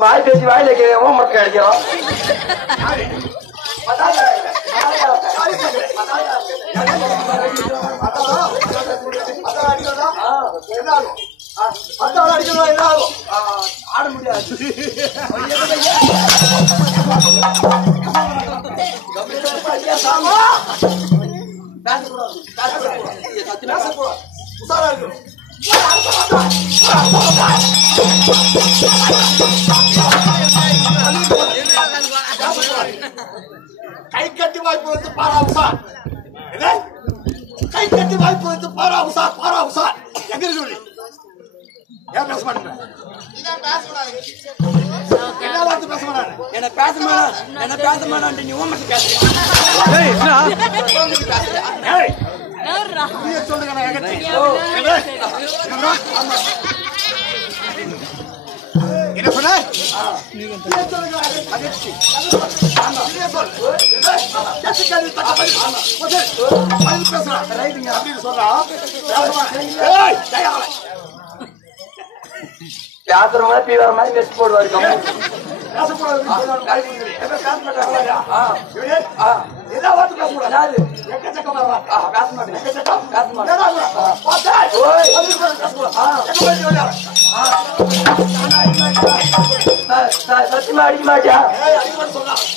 வாய் பேசி வாயில ஹோம்ஒர்க் அடிக்கிறோம். ஆட முடியாது. கை கட்டி வாய்ப்பு வந்து பாராவுசார், கை கட்டி வாய்ப்பு வந்து பாராவுசார், பாராவுசார் எங்க சொல்லி ஏன் பேச மாட்டேன்? என்ன வார்த்தை பேச மாட்டாங்க? என்ன பேச மாட்டேன், என்ன பேச மாட்டேன். நீ ஓமத்து பேசுறியா? சொல்லுங்க. என்ன சொன்ன? பேசுறவங்க பீவர மாதிரி வெஸ்ட் போடுவாரு. சத்தியமா அடிக்க மாட்டியா?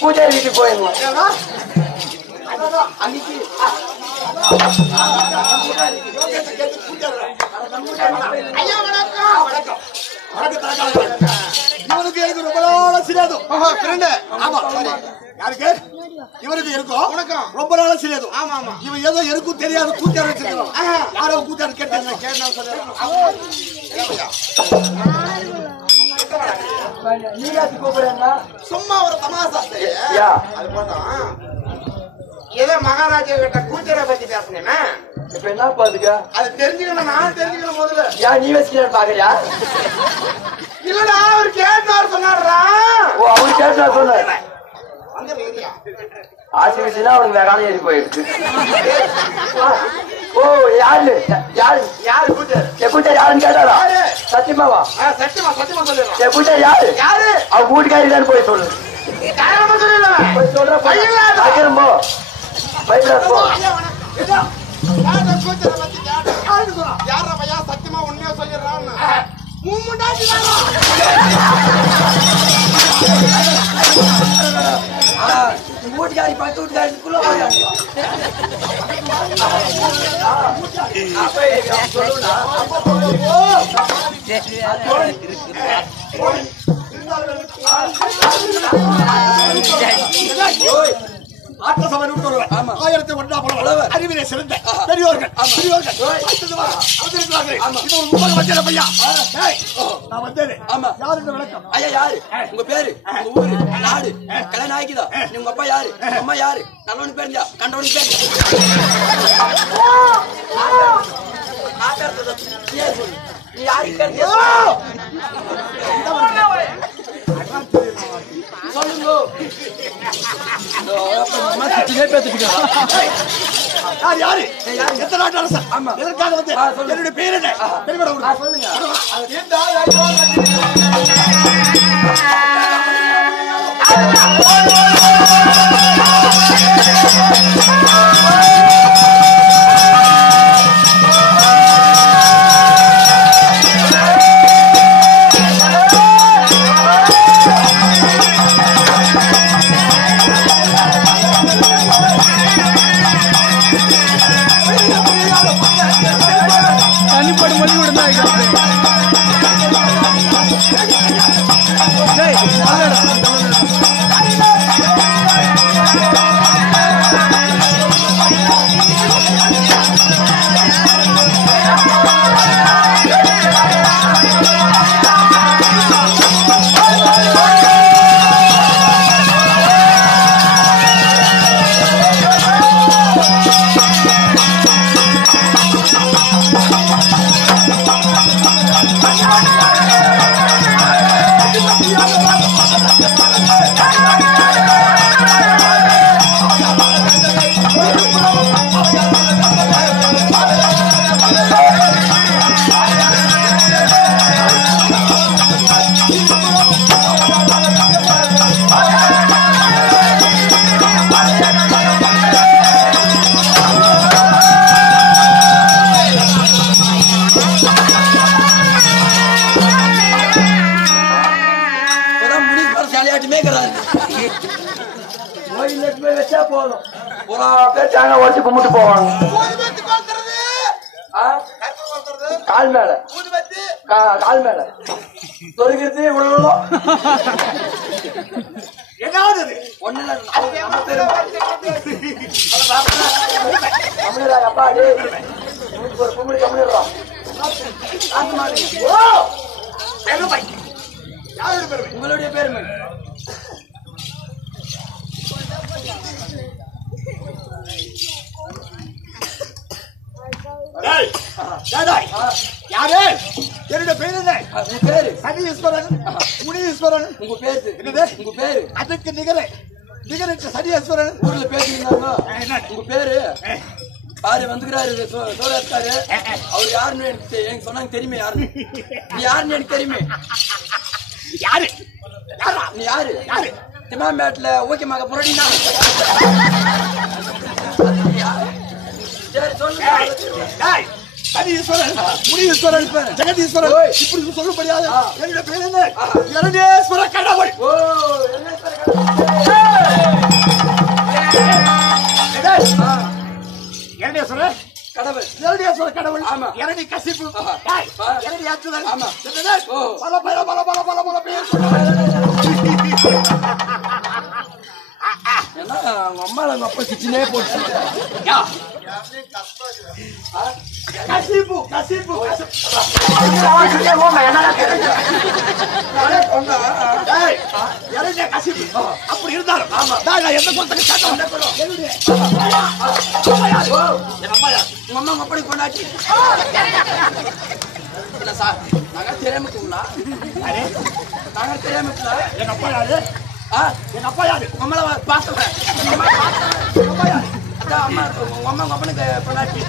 பூஜை வீட்டுக்கு போயிருந்தோம் அன்னைக்கு. இவனுக்கு எனக்கு ரொம்ப நாளா சிரியாது. யாருக்கு? இவருக்கு இருக்கும் ரொம்ப நாளா சிரியாது. இவன் ஏதோ எனக்கும் தெரியாது கூத்தாரு வச்சிருக்கோம். யாரோ கூத்தாரு கேட்டாங்க. நீங்க கூப்பிடுறா சும்மா ஒரு தமாசா. அது போட்டோம் ஏதோ மகாராஜா கிட்ட கூச்சரை பத்தி பேசினேன். இப்ப என்ன பாத்துக்க அது தெரிஞ்சுக்கணும், நான் தெரிஞ்சுக்கணும் முதல்ல. ஏன் நீ வச்சுக்கிறேன் பாக்குறியா? இல்லடா அவர் கேட்டார் சொன்னாரா? ஓ அவரு கேட்டா சொன்ன அந்த ஏரியா ஆசிரியர்னா அவனுக்கு வேகான ஏறி போயிடுச்சு. ஓ யாரு யாரு யாரு கூட்டாரு? எப்படிட்டா யாருன்னு கேட்டாரா? சத்தியமாவா? சத்தியமா சத்தியமா சொல்லிடுறேன். எப்படிட்டா யாரு? யாரு? அவன் வீட்டுக்காரி தான் போய் சொல்லு. காரணமா சொல்லல. போய் சொல்ற பையன் போ பைபிள போ. யார கூட்டார பத்தி கேட்டா யாரு சொல்றா? யாரா பையா சத்தியமா உண்மையா சொல்லிடுறான்னு. மூமுண்டாச்சி வீட்டுக்காரி பத்து வீட்டுக்காரிக்குள்ள போயாங்க. ஆட்ட சபை ஒருவர் 1001 அறிவிலே சிறந்த பெரியோர்கள் பெரியோர்கள் பையா நான் வந்தேன். யாருக்கு விளக்கம்? ஐயா யாரு? உங்க பேரு, உங்க ஊரு, நாடு, கல்யாணம் ஆகிக்குதா? உங்க அப்பா யாரு, அம்மா யாரு? நல்லவனுக்கு பேருந்தா கண்டவனுக்கு பேரு நீ யாருக்கு சொல்லுங்க. யாரு எத்தனை நாட்டு அரசன்? எதற்காக வந்து என்னுடைய பேர் என்ன? சொல்லுங்க. தனிப்படி மொழி விடுந்தா வச்சா போதும். ஒரு பேர் தேங்காய் உடச்சு கும்பிட்டு போவாங்க. கால் மேல கால் மேல சொருகிறது இவ்வளவு ஒண்ணு அப்பா ஒரு கும்பிடி கம்மிடுறோம். உங்களுடைய பெருமை யாரு? என்னுடைய பேர் என்ன? உங்க பேரு சனீஸ்வரன் முனீஸ்வரன். உங்க பேரு என்னது? உங்க பேரு அதுக்கு நிகரற்ற சனீஸ்வரன். ஊர்ல பேசிருந்தாங்க. உங்க பேரு பாரு வந்துக்கிறாரு சோழாரு. அவர் யாருன்னு எனக்கு சொன்னாங்க தெரியுமே. யாருன்னு நீ யாருன்னு எனக்கு தெரியுமே. யாரு நீ யாரு? யாரு? திமாமேட்ல ஓகேமாக புரடினா சரி சொல்லுங்க. சனீஸ்வரன் முனீஸ்வரன் ஜெகதீஸ்வரன் இப்படி சொல்ல முடியாது. என்னுடைய பேர் என்ன? இரண்டேஸ்வர கடவுள். இரண்டேஸ்வர கடவுள். இரண்டேஸ்வர கடவுள். இரண்டி கசிப்பு இரண்டி ஆற்றுதல். பல பல பல பல பல பல பேர் அவங்க அம்மா அவங்க அப்பா கிச்சனே போட்டு கசிப்பு கசிப்பு கசிப்பு அப்படி இருந்தாலும் நான் எந்த குளத்துக்கு என் அம்மா யார் உங்க அம்மா அப்படி கொண்டாச்சு இல்ல சார் நாங்க தெரியாமக்குங்களா நாங்க தெரியாமக்குங்களா என் அப்பா யாரு என் அப்பா யாரு உங்க அம்மாவை பார்த்தவன் அப்பா யாரு அம்மா உங்க அம்மா உங்க அப்பனுக்கு கொண்டாச்சு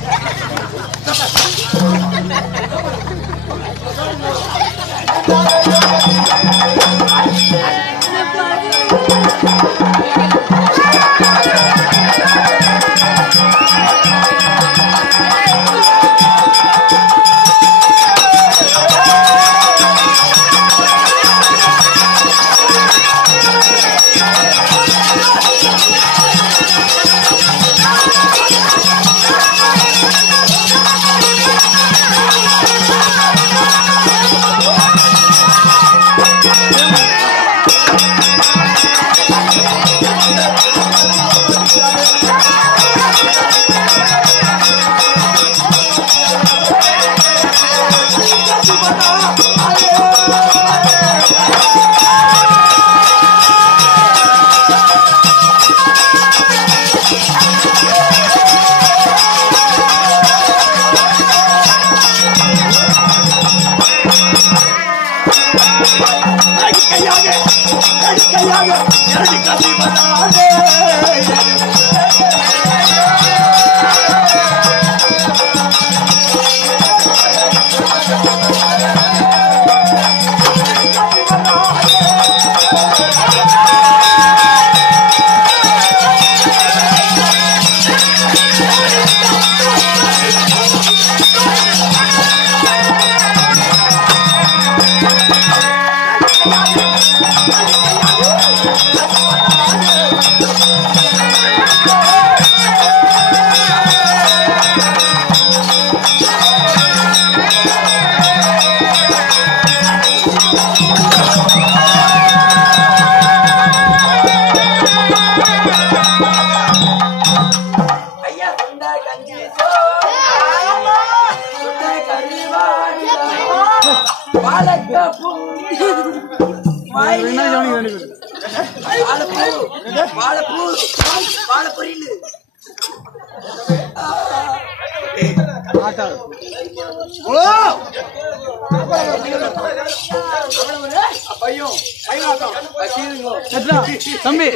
தம்பி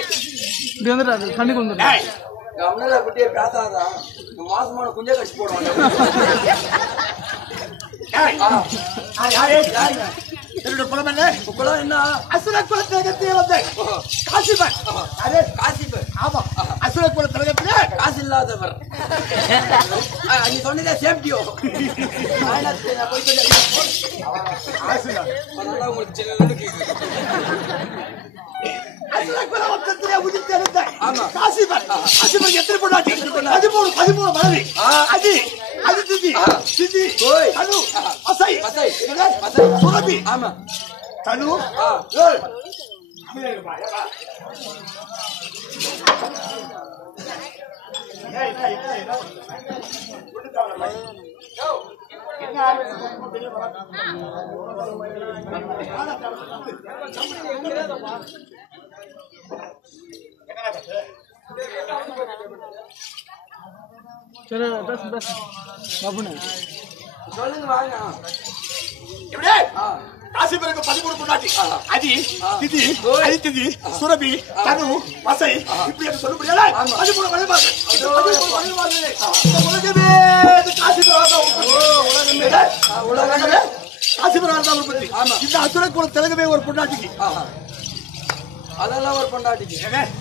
இப்படி வந்துட்டாரு தண்ணிக்கு வந்துட்டாரு கம்னதா குட்டியே பேசாதா மாசமான குஞ்ச கட்சி போடுவாங்க என்னோட குலம் என்ன குளம் என்ன அசுர குல திலகத்திலே வந்த காசிபன் காசிபன் ஆமா அசுர குல திலகத்திலே காசு இல்லாதவர் நீ சொன்னதே சேஃப்டியோ உங்களுக்கு சின்ன அசுர குல வம்சத்திலே உதித்தெழுந்த ஆமா காசிபன் காசிபன் எத்தனை பொண்டாட்டி 13 மனைவி அது சிதி அனு அசை சுரபி ஆமா தனு சரி பேச பாபுண்ணே சொல்லுங்க வாங்க எப்படி காசிபருக்கு 13 பொண்டாட்டி அதி திதி அதிதி சுரபி தனு வசை இப்படி என்று சொல்ல முடியல 13 மனைவார்கள் உலகமே உலகமே காசிபராக தான் உற்பத்தி இந்த அசுர குல திலகமே ஒரு பொண்டாட்டிக்கு அதெல்லாம் ஒரு பொண்டாட்டிக்கு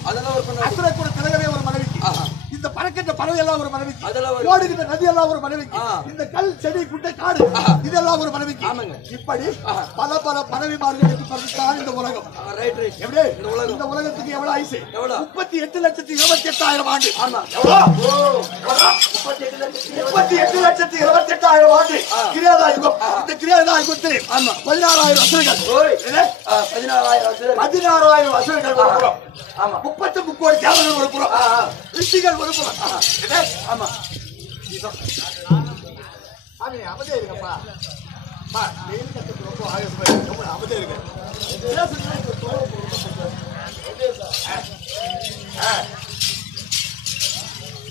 அதெல்லாம் ஒரு பொண்டாட்டி அசுர குல திலகமே ஒரு மனைவிக்கு இந்த பறக்கின்ற பறவை எல்லாம் ஒரு மனைவிக்கு அதெல்லாம் ஓடுகின்ற நதி எல்லாம் ஒரு மனைவிக்கு இந்த கல் செடி குட்டை காடு இதெல்லாம் ஒரு மனைவிக்கு இப்படி பல பல மனைவிமார்களுக்கு பிறந்துதான் இந்த உலகம் எப்படி இந்த உலகத்துக்கு எவ்வளவு ஆயுசு 38,28,000 ஆண்டு எவ்வளவு 38,28,000 ஆண்டு கிரியாதா யுகம் இந்த கிரியாதா யுகத்தில் 16,000 அசுரர்கள் 16,000 அசுரர்கள் ஒரு புறம் 33 கோடி தேவர்கள் ஒரு புறம் ரிஷிகள் ஒரு புறம் ஆமா சாமி அமைதியா இருக்கப்பா. வெயில் கத்துக்கு ரொம்ப ஆயுசமா இருக்கு. ரொம்ப அமைதியா இருக்கு.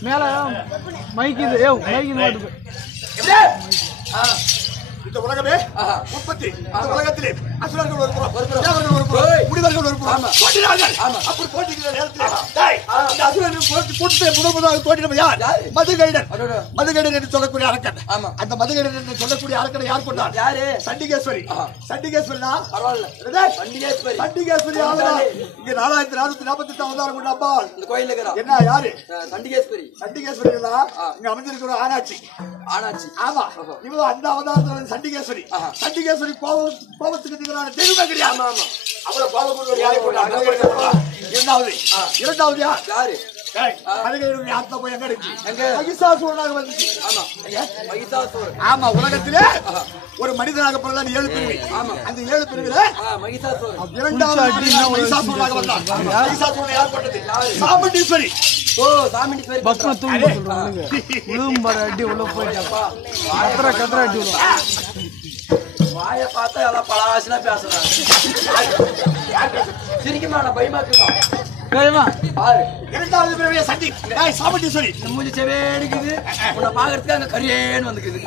மேல மைக்குது மைக்கு மாட்டுது. இந்த உலகமே உற்பத்தி. இந்த உலகத்திலே அசுரர்கள் ஒரு புறம், தேவர்கள் ஒரு புறம், முனிவர்கள் ஒரு புறம் தோன்றினார்கள். அப்படி தோன்றுகிற நேரத்தில் இந்த அசுரர்கள் கூட்டத்தை முதலாக தோன்றினவர் யார்? மதுகைடன். மதுகைடன் என்று சொல்லக்கூடிய அரக்கன். அந்த மதுகைடன் என்று சொல்லக்கூடிய அரக்கனை யார் கொண்டார்? யாரு? சண்டிகேஸ்வரி. சண்டிகேஸ்வரினா பரவாயில்ல. சண்டிகேஸ்வரி. சண்டிகேஸ்வரி ஆவதா இங்க 4448 அவதாரம் கொண்ட அம்பாள் இந்த கோயில்ல இருக்கிறா. என்ன யாரு? சண்டிகேஸ்வரி. சண்டிகேஸ்வரி இங்க அமைஞ்சிருக்கிற ஆனாச்சி. ஆனாச்சி. ஆமா, இவங்க அந்த அவதாரத்துல சண்டிகேஸ்வரி. சண்டிகேஸ்வரி கோபத்துக்கு நிகரான தெய்வமே கிடையாது. ஆமா ஆமா, அவ்வளவு கோபம் யாரை கொண்டாங்க? இரண்டாவது யாரு? ஆத்மா போய் எங்க இருக்கு? மகிஷாசூரனாக வந்துச்சு. ஆமா, மகிஷாசூரன். ஆமா, உலகத்திலே ஒரு மனிதனாக பிறந்தான் 7 பிரிவு. ஆமா, அந்த 7 பிரிவுல மகிஷாசூரன் இரண்டாவது மகிஷாசூரனாக வந்தான். மகிஷாசூரனை யார் கொண்டது? சாமுண்டீஸ்வரி. ஓ, சாமுண்டீஸ்வரி பத்ம தூங்க சொல்றாங்க. உளும்பர அடி உள்ள போயிட்டப்பா. கத்ர அடி உள்ள. வாயை பார்த்தா எல்லாம் பலாசனா பேசுறாங்க. சிரிக்குமா? நான் பயமாக்குமா? பயமா? பாரு, இரண்டாவது பிரிவுல சண்டி சாமுண்டீஸ்வரி. மூஞ்சி செவேடுக்குது. உன்னை பாக்குறதுக்கு அங்க கரியேன்னு வந்துக்குது.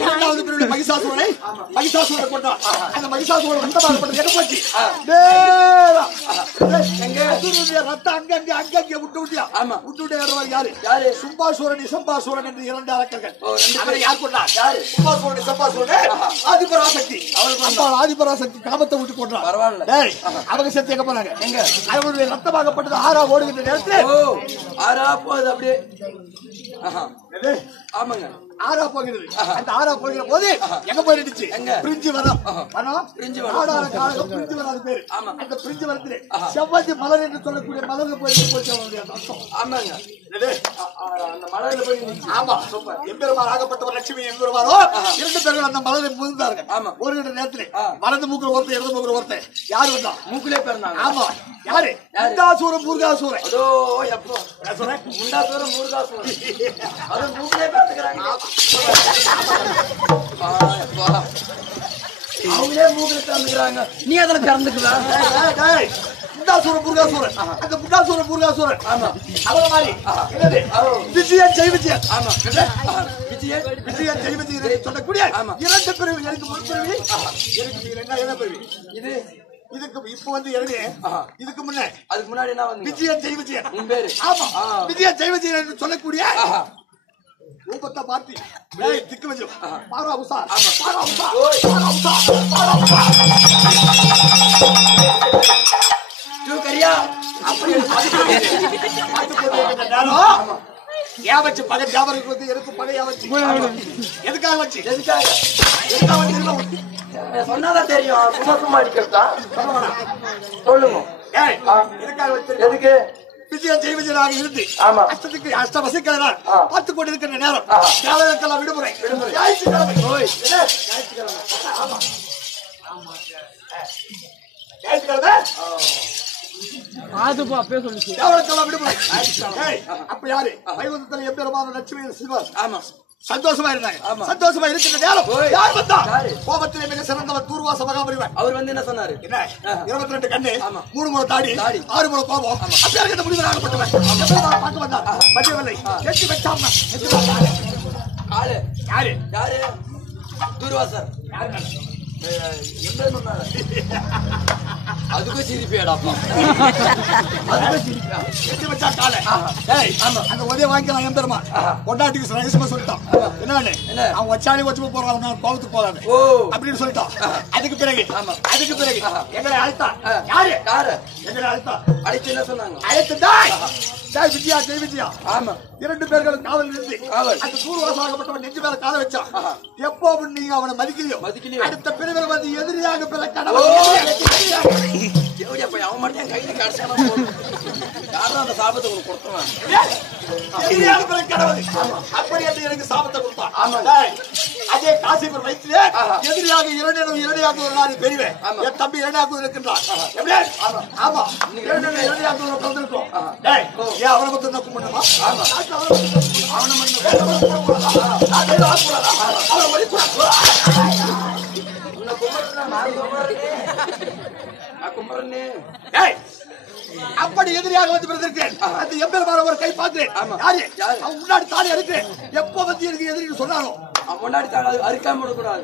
இரண்டாவது பிரிவுல மகிஷாசூரனை கொண்டான். அந்த மகிஷாசூரன் ரத்தமாகப்பட்டது எங்க போச்சு? ரத்தம் அங்கங்க விட்டு விட்டியா? விட்டு விட்டு யாரு? சும்பாசூரன் இசம்பாசூரன் என்று 2 அரக்கர்கள். யார் கொண்டார்? யாரு? சும்பாசூரன் இசம்பாசூரன். ஆதிபராசக்தி. ஆதிபராசக்தி காமத்தை விட்டு கொண்டான். பரவாயில்ல. அவங்க செத்து எங்க போனாங்க? எங்க? அவருடைய ரத்தமாகப்பட்டது ஆறா ஓடுகின்ற நேரத்தில் ஆறா போகுது அப்படியே. ஆமாங்க, ஆறா போகிறது. அந்த ஆறா போகிற போது எங்க போயிடுச்சு? பிரிஞ்சு வரும். பிரிஞ்சு வராது பேரு. அந்த பிரிஞ்சு வரத்திலே செவ்வந்தி மலர் என்று சொல்லக்கூடிய மலர்ல போயிட்டு அர்த்தம். ஆமாங்க, அந்த மலர்ல போய். ஆமா, எம்பெருமான் ஆகப்பட்டவர் லட்சுமி எம்பெருமானோ 2 பேர்கள் அந்த மலரை முழுந்தார்கள். ஆமா, ஒரு நேரத்திலே வலது மூக்குல ஒருத்தர், இடது மூக்குல ஒருத்தர். யாரு வந்தா? மூக்குலே பிறந்தாங்க. ஆமா, யாரு? முண்டாசூரன் முருகாசூரன். அதோ எப்போ முண்டாசூரன் முருகாசூரன் அது மூக்குலே பிறந்துக்கிறாங்க. அவங்களே மூக்குல பிறந்துக்கிறாங்க. நீ அதில் பிறந்துக்குதா? முண்டாசூரன் முருகாசூரன். அந்த முண்டாசூரன் முருகாசூரன். ஆமா, அவள மாதிரி விஜயன் ஜெய் விஜயன். ஆமா, விஜயன் ஜெய் விஜயன் சொல்லக்கூடிய 2 பிரிவு. எனக்கு முன்பிரிவு, எனக்கு என்ன பிரிவு? இது இதுக்கு இப்ப வந்து இதுக்கு முன்ன அதுக்கு முன்னாடி என்ன வந்து விஜயன் ஜெய் விஜயன் உன் பேரு. ஆமா, விஜயன் ஜெய் விஜயன் என்று சொல்லக்கூடிய ரூபத்தை பார்த்து திக்கு வச்சு பாரா உசா பாரா உசா பாரா உசா பாரா உசா கரியா அப்படி ஏன் வச்சு பகை ஜாபருக்கு வந்து எனக்கு பகையா வச்சு எதுக்காக வச்சு சொன்னாதான் தெரியும். சும்மா சும்மா அடிக்கிறதா சொல்லுங்க. எதுக்காக வச்சு? எதுக்கு? விஜயம் ஜெய்விஜயனாக இருந்து அஷ்டத்துக்கு அஷ்டவசிக்கிறார் பார்த்து கொண்டிருக்கிற நேரம் காலையெல்லாம் விடுமுறை. அப்ப யாரு? வைகுந்தத்தில் எம்பெருமான லட்சுமி சிவன். ஆமா, சந்தோஷமா இருந்தாங்க. சந்தோஷமா இருக்கின்ற நேரம் யார் வந்தா? கோபத்திலே மிக சிறந்தவர் தூர்வாச மகாபலிவர். அவர் வந்து என்ன சொன்னாரு? என்ன 22 கண்ணு, 3 முறை தாடி, 6 முறை கோபம். அப்படியே இருக்க முடிவராகப்பட்டவர் பார்க்க வந்தார். மதியவில்லை எட்டு வச்சாம ஆளு யாரு? யாரு? தூர்வாசர். அதுக்கும் சிரிப்பேடாப்பா. அதுக்கும் சிரிப்பா எட்டு வச்சா காலை. அந்த உதய வாங்கிக்கலாம் எம்பெருமா கொண்டாட்டிக்கு ரகசியமா சொல்லிட்டான். என்ன அவன் வச்சாலே வச்சு போறான், கோபத்துக்கு போறாங்க அப்படின்னு சொல்லிட்டான். அதுக்கு பிறகு எங்களை அழைத்தான். யாரு? யாரு எங்களை அழைத்தா? அழைத்து என்ன சொன்னாங்க? அழைத்துட்டா விஜயா ஜெய் விஜயா. ஆமா, 2 பேர்களும் காவல் இருந்து அந்த சூர்வாசமாகப்பட்டவன் நெஞ்சு மேல கால வச்சான். எப்போ நீங்க அவனை மதிக்கலையோ அடுத்த பிரிவில் வந்து எதிரியாக பிற கடவுள் அவன் மட்டும் கையில கிடைச்சான யாரும் அந்த சாபத்தை உனக்கு கொடுத்துருவான். எதிரியாக பிற கடவுள் அப்படி என்று எனக்கு சாபத்தை கொடுத்தான். அதே காசிபுரம் வயிற்றிலே எதிரியாக இரண்டாவது ஒரு நாள் பெரியவே என் தம்பி இரண்டாவது இருக்கின்றான் எப்படி ஆமா இரண்டாவது பிறந்திருக்கோம் ஏன் அவனை மட்டும் தான் கும்பிடணுமா அவனை அப்படி எதிரியாக வந்து பிறந்திருக்கேன் அந்த எம்பெருமான ஒரு கை பார்க்கிறேன் அவன் முன்னாடி தாலி அறுக்கிறேன் எப்ப வந்து எனக்கு எதிரின்னு சொன்னாலும் முன்னாடி தாலி அறுக்காம விடக்கூடாது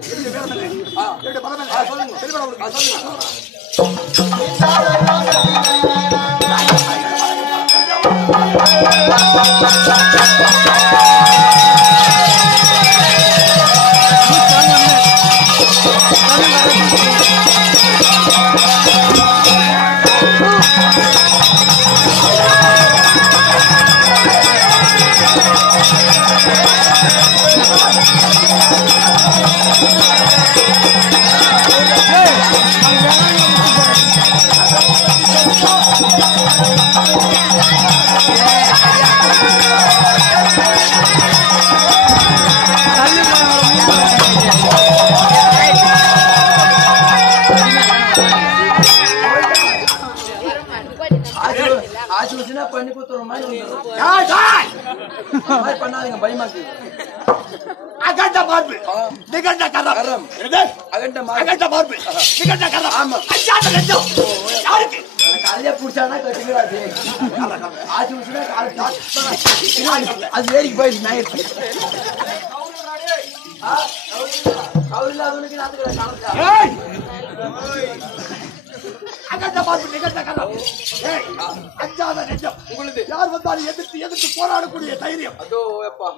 பண்ணி கொடுத்துற மாதிரி பண்ணாதீங்க பயமாக்கு அகண்ட மார்பு நிகண்ட கரம் அகண்ட மார்பு நிகண்ட கரம் ஆமா அஞ்சாத நெஞ்சம் யாருக்கு காலையே புடிச்சானா கட்டிக்கிறாது ஆச்சு உசுனா அது ஏறிக்கு போய் நாயிடுச்சு கவுரில்லாதவனுக்கு நாத்துக்கிற காணத்தா அகண்ட மார்பு நிகண்ட கரம் அஞ்சாத நெஞ்சம் உங்களுக்கு யார் வந்தாலும் எதிர்த்து போராடக்கூடிய தைரியம் அதோ எப்பா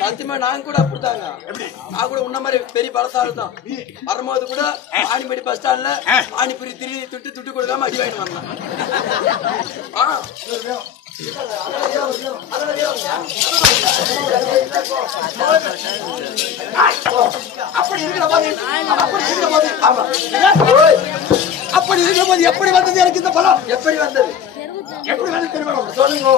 சத்தியமா நாங்க கூட அப்படித்தாங்க நான் கூட உன்ன மாதிரி பெரிய பலசாலு தான் வரும்போது கூட ஆணிப்படி பஸ் ஸ்டாண்ட்ல ஆணிப்படி துட்டு கொடுக்காம அடி வாங்கிட்டு வந்தேன் அப்படி இருக்கும்போது எப்படி வந்தது எனக்கு இந்த பலம் எப்படி வந்தது எப்படி வந்து தெரியும் சொல்லுங்க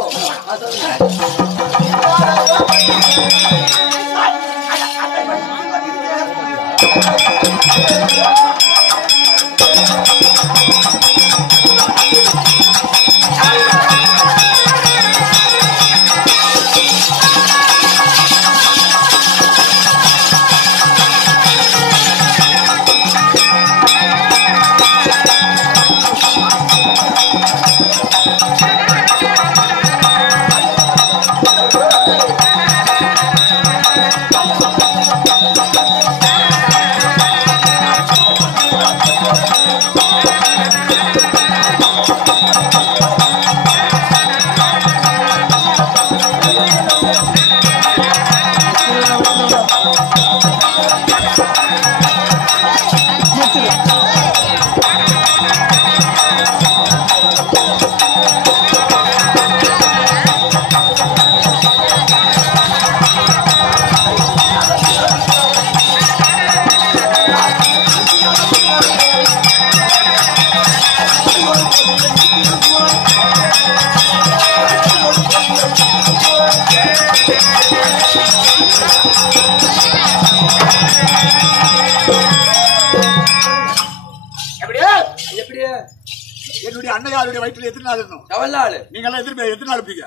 என்னுடைய அன்னையாருடைய வயிற்றுல எத்தனை நாள் இருந்தோம் எவ்வளவு நாள் நீங்க எல்லாம் எத்தனை நாள் இருப்பீங்க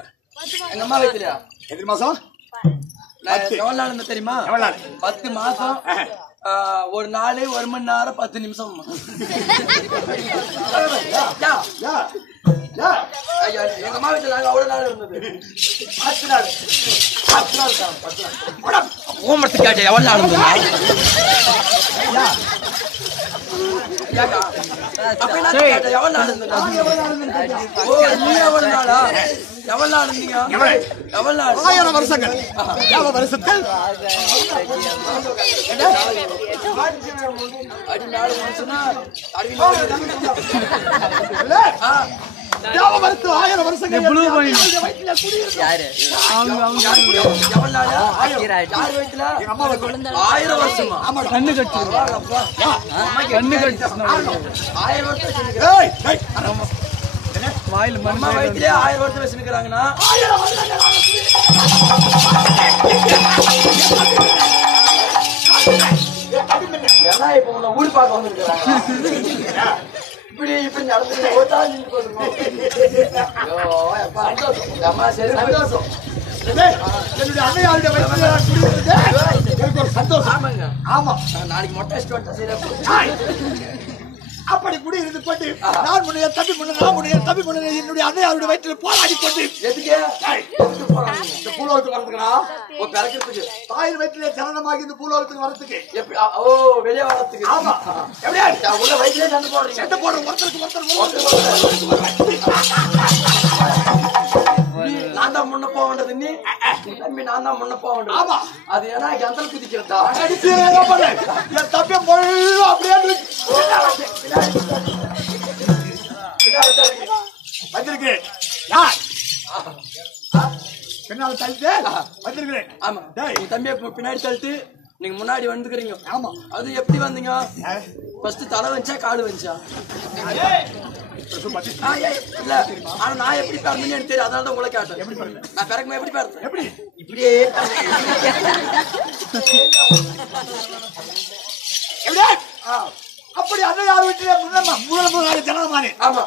எங்க அம்மா வயிற்றுலயா எத்தனை மாசம் எவ்வளவு நாள் தெரியுமா 10 மாசம் ஒரு நாள் 1 மணி நேரம் 10 நிமிஷம் எங்க அம்மா வீட்டுல நாங்க அவ்வளவு நாள் இருந்தது 10 நாள் ஓமத்து கேட்ட எவ்வளவு நாள் இருந்தது எவ்வளவு நாள் இருந்தது நீ எவ்வளவு நாளா எவ்வளவு நாள் இருந்தீங்க எவ்வளவு நாள் 1000 வருஷங்கள் எவ்வளவு வருஷத்தில் அடி நாலு வருஷம்னா எவ்வளவு வருஷங்கள் யாரு எவ்வளவு நாள் யார் வயிற்றுல 1000 வருஷமா கண்ணு கட்டு கண்ணு கட்டு 1000 வருஷம் வாயில் அம்மா வயிற்றுலயே 1000 வருஷம் வச்சுக்கிறாங்கன்னா ஏன்னா இப்ப உன்னை ஊர் பார்க்க வந்துருக்காங்க இப்படி இப்படி நடந்து ஓட்டா நின்று போதும் சரி சந்தோஷம் என்னுடைய அன்னையாருடைய வயசுல எனக்கு ஒரு சந்தோஷம். ஆமாங்க ஆமா நாளைக்கு மொட்டை அடிச்சுட்டு வந்தா சரியா அப்படி கூட இருந்து கொண்டு நான் முன்னைய தம்பி முன்ன என்னுடைய அன்னையாருடைய வயிற்றுல போராடி கொண்டு எதுக்கு இந்த பூலோகத்துக்கு வரதுக்குனா பிறக்கிறதுக்கு தாயின் வயிற்றுல ஜனனமாகி இந்த பூலோகத்துக்கு வரதுக்கு எப்படி ஓ வெளியே வரத்துக்கு ஆமா எப்படியா உள்ள வயிற்றுல சண்டை போடுறீங்க சண்டை போடுற ஒருத்தருக்கு நான் தான் முன்ன போக வேண்டது நீ தம்பி நான் தான் முன்ன போக வேண்டது ஆமா அது ஏன்னா எந்த குதிக்கிறதா என் தம்பி மொழி அப்படியே வந்திருக்கு யார் பின்னால் தள்ளிட்டு வந்திருக்கிறேன். ஆமா உங்க தம்பியை பின்னாடி தள்ளிட்டு நீங்க முன்னாடி வந்துக்கிறீங்க. ஆமா அது எப்படி வந்தீங்க? ஃபர்ஸ்ட் தலை வச்சா காடு வச்சா இல்ல ஆனா நான் எப்படி பிறந்தேன்னு எனக்கு தெரியும். அதனால தான் உங்களை கேட்டேன். எப்படி பிறந்தேன் நான் பிறக்குமா எப்படி பிறந்தேன் எப்படி இப்படியே அப்படி அன்னையார் வீட்டிலே முதல் ஜனனமானே. ஆமா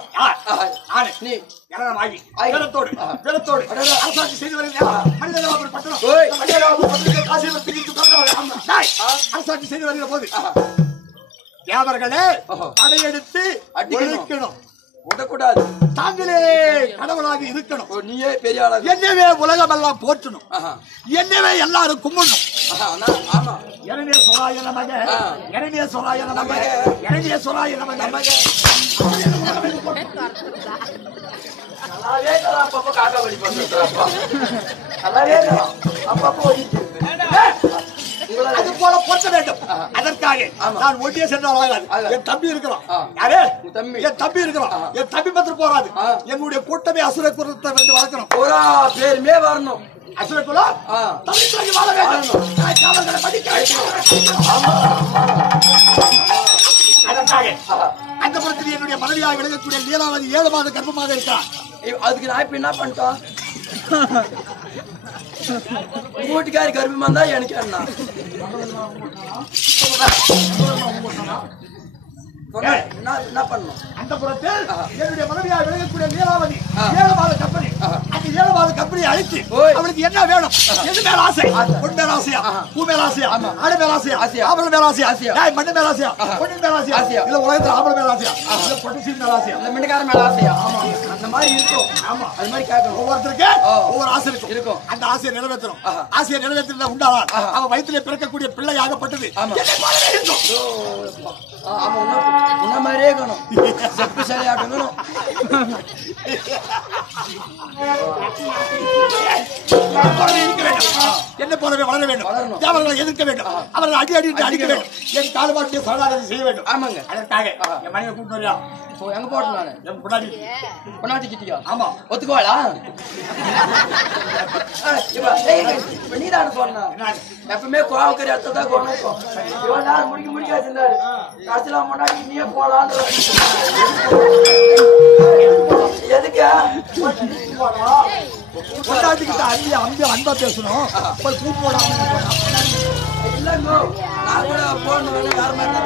நீ ஜனனமாகி வீரத்தோடு அரசாட்சி செய்து அரசாட்சி செய்து வருகிற போது தேவர்களே அடையெடுத்து ஒழிக்கணும், விடக்கூடாது. தாங்களே கடவுளாக இருக்கணும், நீயே பெரிய ஆளா என்னவே உலகம் எல்லாம் போற்றணும், என்னவே எல்லாரும் கும்பிடணும். ஆமா இரண்டே சொராய நமக, இரண்டே சொராய நமக, இரண்டே சொராய நமக. நல்லாவே அப்பப்போ காக்கா வழி பண்ணுறப்பா நல்லாவே அப்பப்போ அது போல போற்ற வேண்டும். அதற்காக நான் ஒட்டியே சென்றால் என் தம்பி இருக்கிறான். யாரு என் தம்பி இருக்கிறான். என் தம்பி பத்திரம் போறாது. எங்களுடைய கூட்டமே அசுர குலத்தை வந்து வளர்க்கணும். ஒரு பேருமே வரணும். அசுர குலம் தமிழ்நாடு வாழ வேண்டும். அதற்காக அந்த புறத்தில் என்னுடைய மனைவியாக விளங்கக்கூடிய லீலாவதி 7 மாத கர்ப்பமாக இருக்கிறார். அதுக்கு நான் இப்ப என்ன பண்ணிட்டோம்? வீட்டுக்காரி கர்ப்பமா இருந்தா எனக்கு என்ன என்ன பண்ணணும்? அந்த புறத்தில் என்னுடைய மனைவியாக விளங்கக்கூடிய லீலாவதி 7 மாத கர்ப்பிணி. அந்த 7 மாத கர்ப்பிணியை அழைத்து அவளுக்கு என்ன வேணும், எது மேல ஆசை, பொன் மேல ஆசையா, பூ மேல ஆசையா, ஆடு மேல ஆசையா, ஆம்பளை மேல ஆசையா, மண்ணு மேல ஆசையா, பொண்ணு மேல ஆசையா, இல்ல உலகத்துல ஆம்பளை மேல ஆசையா, இல்ல பொட்டசி மேல ஆசையா, இல்ல மிண்டக்கார மேல ஆசையா? ஆமா அந்த மாதிரி இருக்கும். ஆமா அது மாதிரி கேட்கணும். ஒவ்வொருத்தருக்கு ஒவ்வொரு ஆசை இருக்கும். அந்த ஆசையை நிறைவேற்றணும். ஆசையை நிறைவேற்றினா உண்டாதான் அவன் வயிற்றிலே பிறக்கக்கூடிய பிள்ளை ஆகப்பட்டது. ஆமா உன்ன மாதிரியே இருக்கணும். செப்பு சரியாக்கணும். என்ன போலவே வளர வேண்டும். அவர்களை எதிர்க்க வேண்டும். அவர்களை அடி அடிக்க வேண்டும். என் காலபாட்டிய சரணாகதி செய்ய வேண்டும். ஆமாங்க அதற்காக என் மனைவி கூப்பிட்டு வரியா? எங்க போட்டேன் நானு? என் பொண்டாட்டி பொண்டாட்டி கிட்டியா? ஆமா ஒத்துக்குவாளா? நீதான் சொன்ன எப்பவுமே கோவக்கறி அத்தான் கொண்டாடும். இவ்வளவு நேரம் முடிக்காது இருந்தாரு. கடைசியில முன்னாடி நீயே போலான்னு எதுக்கு பொண்டாட்டிக்கிட்ட அன்பா பேசணும். போய் கூட்டு போடாம இல்லைங்க நான் கூட போடணும். வேற மாதிரி